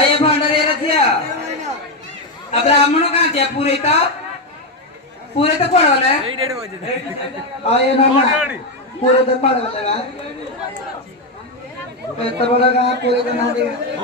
ये भांडर रचिया अब ब्राह्मण कहाँ थे पूरे तो पढ़वाले आये ना पूरे तो पढ़वाले का पूरे तो ना